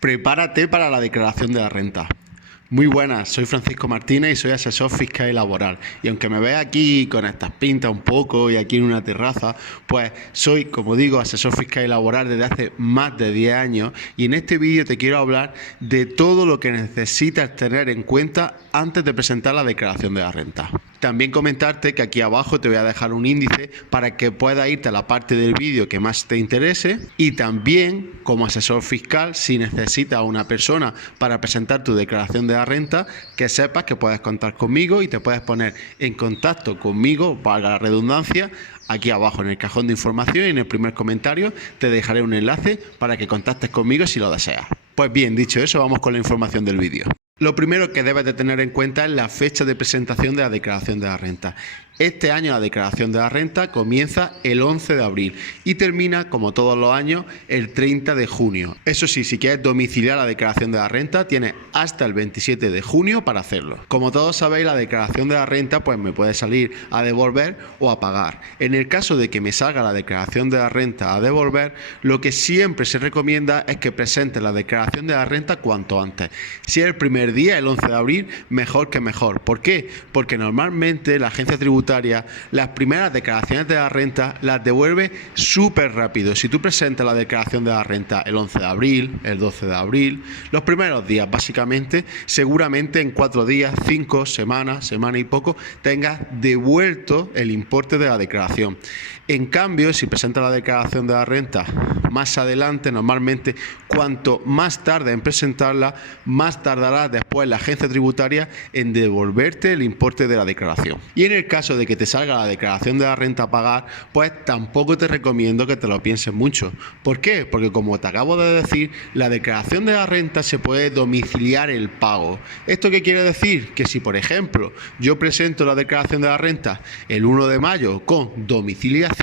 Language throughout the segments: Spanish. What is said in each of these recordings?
Prepárate para la declaración de la renta. Muy buenas, soy Francisco Martínez y soy asesor fiscal y laboral. Y aunque me veas aquí con estas pintas un poco y aquí en una terraza, pues soy, como digo, asesor fiscal y laboral desde hace más de 10 años. Y en este vídeo te quiero hablar de todo lo que necesitas tener en cuenta antes de presentar la declaración de la renta. También comentarte que aquí abajo te voy a dejar un índice para que puedas irte a la parte del vídeo que más te interese, y también como asesor fiscal, si necesitas a una persona para presentar tu declaración de la renta, que sepas que puedes contar conmigo y te puedes poner en contacto conmigo, valga la redundancia. Aquí abajo en el cajón de información y en el primer comentario te dejaré un enlace para que contactes conmigo si lo deseas. Pues bien, dicho eso, vamos con la información del vídeo. Lo primero que debes de tener en cuenta es la fecha de presentación de la declaración de la renta. Este año la declaración de la renta comienza el 11 de abril y termina, como todos los años, el 30 de junio. Eso sí, si quieres domiciliar la declaración de la renta, tienes hasta el 27 de junio para hacerlo. Como todos sabéis, la declaración de la renta pues me puede salir a devolver o a pagar. En el caso de que me salga la declaración de la renta a devolver, lo que siempre se recomienda es que presentes la declaración de la renta cuanto antes. Si es el primer día, el 11 de abril, mejor que mejor. ¿Por qué? Porque normalmente la agencia tributaria las primeras declaraciones de la renta las devuelve súper rápido. Si tú presentas la declaración de la renta el 11 de abril, el 12 de abril, los primeros días básicamente, seguramente en 4 días, 5 semanas, semana y poco, tengas devuelto el importe de la declaración. En cambio, si presentas la declaración de la renta más adelante, normalmente cuanto más tarde en presentarla, más tardará después la agencia tributaria en devolverte el importe de la declaración. Y en el caso de que te salga la declaración de la renta a pagar, pues tampoco te recomiendo que te lo pienses mucho. ¿Por qué? Porque como te acabo de decir, la declaración de la renta se puede domiciliar el pago. ¿Esto qué quiere decir? Que si, por ejemplo, yo presento la declaración de la renta el 1 de mayo con domiciliación,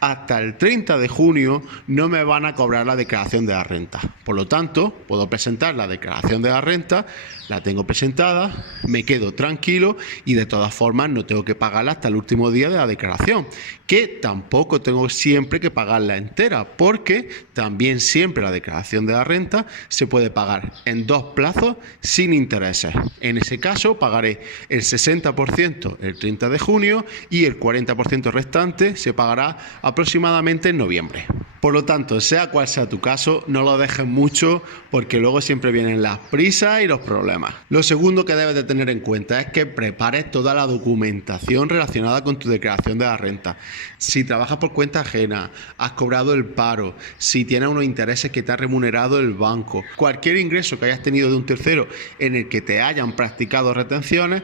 hasta el 30 de junio no me van a cobrar la declaración de la renta. Por lo tanto, puedo presentar la declaración de la renta, la tengo presentada, me quedo tranquilo y de todas formas no tengo que pagarla hasta el último día de la declaración, que tampoco tengo siempre que pagarla entera, porque también siempre la declaración de la renta se puede pagar en 2 plazos sin intereses. En ese caso pagaré el 60% el 30 de junio y el 40% restante se pagará aproximadamente en noviembre. Por lo tanto, sea cual sea tu caso, no lo dejes mucho porque luego siempre vienen las prisas y los problemas. Lo segundo que debes de tener en cuenta es que prepares toda la documentación relacionada con tu declaración de la renta. Si trabajas por cuenta ajena, has cobrado el paro, si tienes unos intereses que te ha remunerado el banco, cualquier ingreso que hayas tenido de un tercero en el que te hayan practicado retenciones,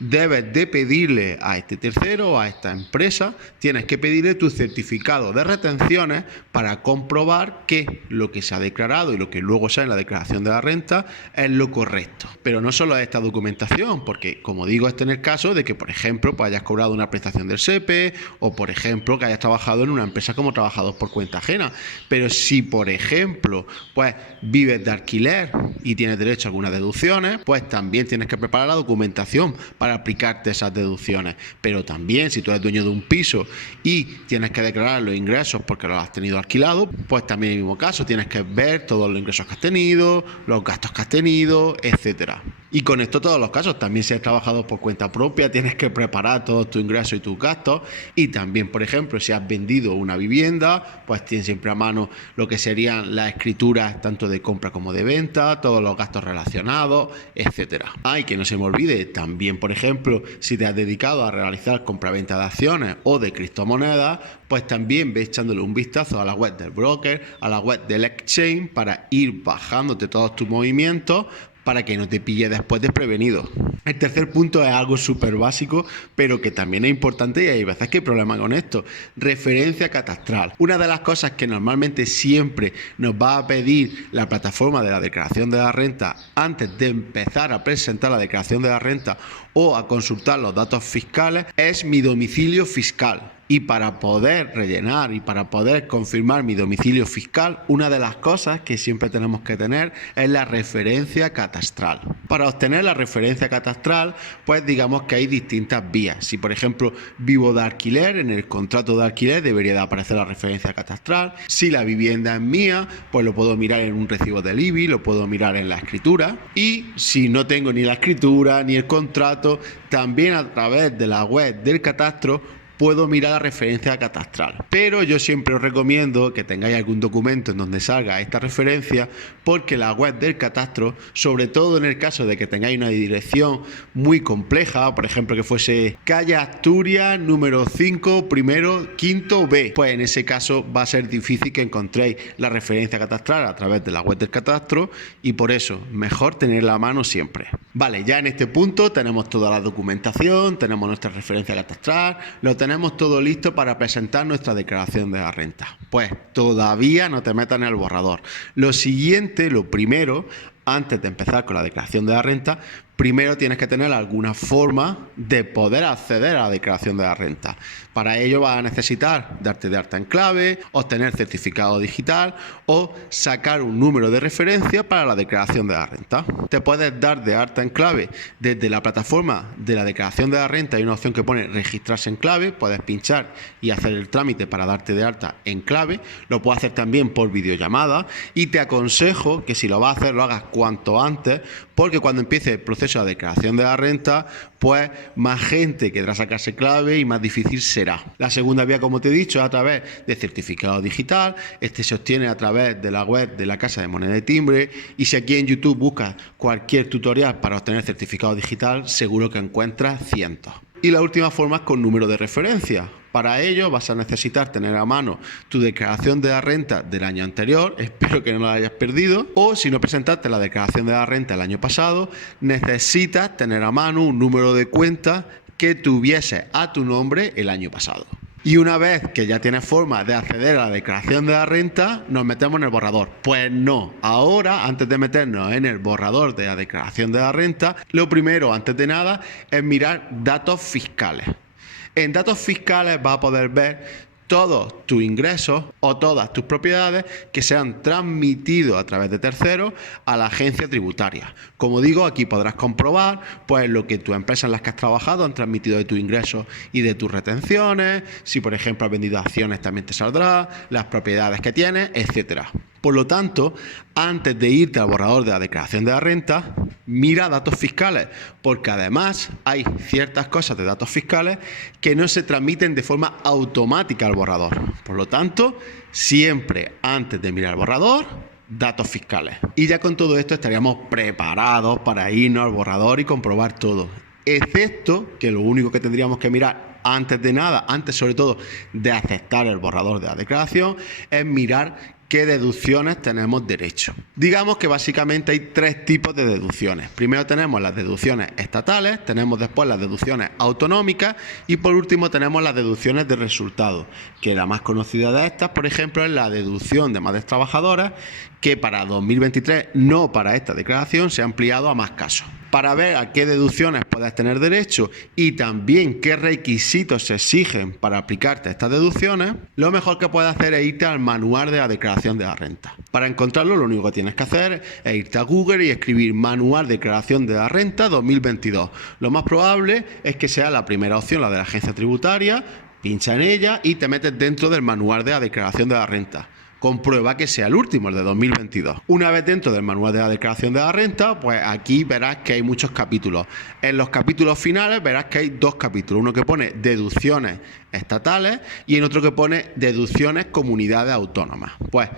debes de pedirle a este tercero o a esta empresa, tienes que pedirle tu certificado de retenciones para comprobar que lo que se ha declarado y lo que luego sale en la declaración de la renta es lo correcto. Pero no solo es esta documentación, porque como digo, este en el caso de que, por ejemplo, pues hayas cobrado una prestación del SEPE o, por ejemplo, que hayas trabajado en una empresa como trabajador por cuenta ajena. Pero si, por ejemplo, pues vives de alquiler y tienes derecho a algunas deducciones, pues también tienes que preparar la documentación para aplicarte esas deducciones. Pero también si tú eres dueño de un piso y tienes que declarar los ingresos porque los has tenido alquilado, pues también en el mismo caso tienes que ver todos los ingresos que has tenido, los gastos que has tenido, etcétera. Y con esto todos los casos, también si has trabajado por cuenta propia, tienes que preparar todos tus ingresos y tus gastos. Y también, por ejemplo, si has vendido una vivienda, pues tienes siempre a mano lo que serían las escrituras tanto de compra como de venta, todos los gastos relacionados, etcétera. Y que no se me olvide, también, por ejemplo, si te has dedicado a realizar compraventa de acciones o de criptomonedas, pues también ve echándole un vistazo a la web del broker, a la web del exchange, para ir bajándote todos tus movimientos, para que no te pille después desprevenido. El tercer punto es algo súper básico, pero que también es importante y hay veces que hay problemas con esto. Referencia catastral. Una de las cosas que normalmente siempre nos va a pedir la plataforma de la declaración de la renta antes de empezar a presentar la declaración de la renta o a consultar los datos fiscales es mi domicilio fiscal. Y para poder rellenar y para poder confirmar mi domicilio fiscal, una de las cosas que siempre tenemos que tener es la referencia catastral. Para obtener la referencia catastral, pues digamos que hay distintas vías. Si por ejemplo vivo de alquiler, en el contrato de alquiler debería de aparecer la referencia catastral. Si la vivienda es mía, pues lo puedo mirar en un recibo del IBI, lo puedo mirar en la escritura. Y si no tengo ni la escritura ni el contrato, también a través de la web del catastro puedo mirar la referencia catastral. Pero yo siempre os recomiendo que tengáis algún documento en donde salga esta referencia, porque la web del catastro, sobre todo en el caso de que tengáis una dirección muy compleja, por ejemplo que fuese calle Asturias número 5, primero, quinto B, pues en ese caso va a ser difícil que encontréis la referencia catastral a través de la web del catastro, y por eso mejor tenerla a mano siempre. Vale, ya en este punto tenemos toda la documentación, tenemos nuestra referencia catastral, lo tenemos todo listo para presentar nuestra declaración de la renta. Pues todavía no te metas en el borrador. Lo siguiente, lo primero, antes de empezar con la declaración de la renta, primero tienes que tener alguna forma de poder acceder a la declaración de la renta. Para ello vas a necesitar darte de alta en clave, obtener certificado digital o sacar un número de referencia para la declaración de la renta. Te puedes dar de alta en clave desde la plataforma de la declaración de la renta. Hay una opción que pone registrarse en clave, puedes pinchar y hacer el trámite para darte de alta en clave. Lo puedes hacer también por videollamada y te aconsejo que si lo vas a hacer lo hagas cuanto antes, porque cuando empiece el proceso de declaración de la renta, pues más gente querrá sacarse clave y más difícil será. La segunda vía, como te he dicho, es a través de certificado digital. Este se obtiene a través de la web de la Casa de Moneda y Timbre, y si aquí en YouTube buscas cualquier tutorial para obtener certificado digital, seguro que encuentras cientos. Y la última forma es con número de referencia. Para ello vas a necesitar tener a mano tu declaración de la renta del año anterior, espero que no la hayas perdido, o si no presentaste la declaración de la renta el año pasado, necesitas tener a mano un número de cuenta que tuviese a tu nombre el año pasado. Y una vez que ya tienes forma de acceder a la declaración de la renta, nos metemos en el borrador. Pues no, ahora, antes de meternos en el borrador de la declaración de la renta, lo primero, antes de nada, es mirar datos fiscales. En datos fiscales vas a poder ver todos tus ingresos o todas tus propiedades que se han transmitido a través de terceros a la agencia tributaria. Como digo, aquí podrás comprobar pues lo que tus empresas en las que has trabajado han transmitido de tus ingresos y de tus retenciones. Si por ejemplo has vendido acciones también te saldrá, las propiedades que tienes, etcétera. Por lo tanto, antes de irte al borrador de la declaración de la renta, mira datos fiscales, porque además hay ciertas cosas de datos fiscales que no se transmiten de forma automática al borrador. Por lo tanto, siempre antes de mirar el borrador, datos fiscales. Y ya con todo esto estaríamos preparados para irnos al borrador y comprobar todo. Excepto que lo único que tendríamos que mirar antes de nada, antes sobre todo de aceptar el borrador de la declaración, es mirar qué deducciones tenemos derecho. Digamos que básicamente hay tres tipos de deducciones. Primero tenemos las deducciones estatales, tenemos después las deducciones autonómicas y por último tenemos las deducciones de resultados, que la más conocida de estas, por ejemplo, es la deducción de madres trabajadoras, que para 2023, no para esta declaración, se ha ampliado a más casos. Para ver a qué deducciones puedes tener derecho y también qué requisitos se exigen para aplicarte estas deducciones, lo mejor que puedes hacer es irte al manual de la declaración de la renta. Para encontrarlo, lo único que tienes que hacer es irte a Google y escribir Manual de Declaración de la Renta 2022. Lo más probable es que sea la primera opción, la de la agencia tributaria, pincha en ella y te metes dentro del manual de la declaración de la renta. Comprueba que sea el último, el de 2022. Una vez dentro del manual de la declaración de la renta, pues aquí verás que hay muchos capítulos. En los capítulos finales verás que hay dos capítulos. Uno que pone deducciones estatales y en otro que pone deducciones comunidades autónomas. Pues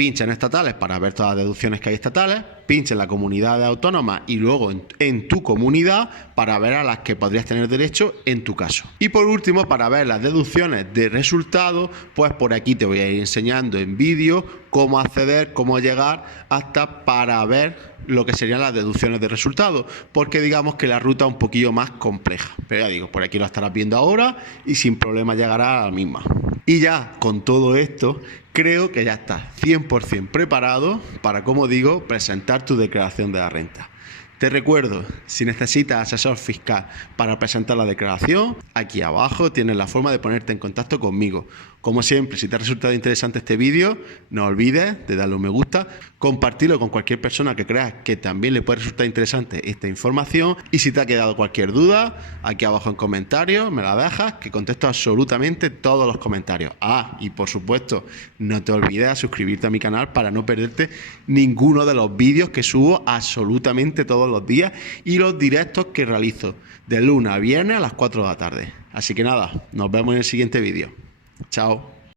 pincha en estatales para ver todas las deducciones que hay estatales, pincha en la comunidad autónoma y luego en tu comunidad para ver a las que podrías tener derecho en tu caso. Y por último, para ver las deducciones de resultados, pues por aquí te voy a ir enseñando en vídeo cómo acceder, cómo llegar hasta para ver lo que serían las deducciones de resultados, porque digamos que la ruta es un poquillo más compleja. Pero ya digo, por aquí lo estarás viendo ahora y sin problema llegará a la misma. Y ya con todo esto, creo que ya estás 100% preparado para, como digo, presentar tu declaración de la renta. Te recuerdo, si necesitas asesor fiscal para presentar la declaración, aquí abajo tienes la forma de ponerte en contacto conmigo. Como siempre, si te ha resultado interesante este vídeo, no olvides de darle un me gusta, compartirlo con cualquier persona que creas que también le puede resultar interesante esta información, y si te ha quedado cualquier duda, aquí abajo en comentarios me la dejas, que contesto absolutamente todos los comentarios. Y por supuesto, no te olvides de suscribirte a mi canal para no perderte ninguno de los vídeos que subo absolutamente todos los días y los directos que realizo de lunes a viernes a las 4 de la tarde. Así que nada, nos vemos en el siguiente vídeo. Chao.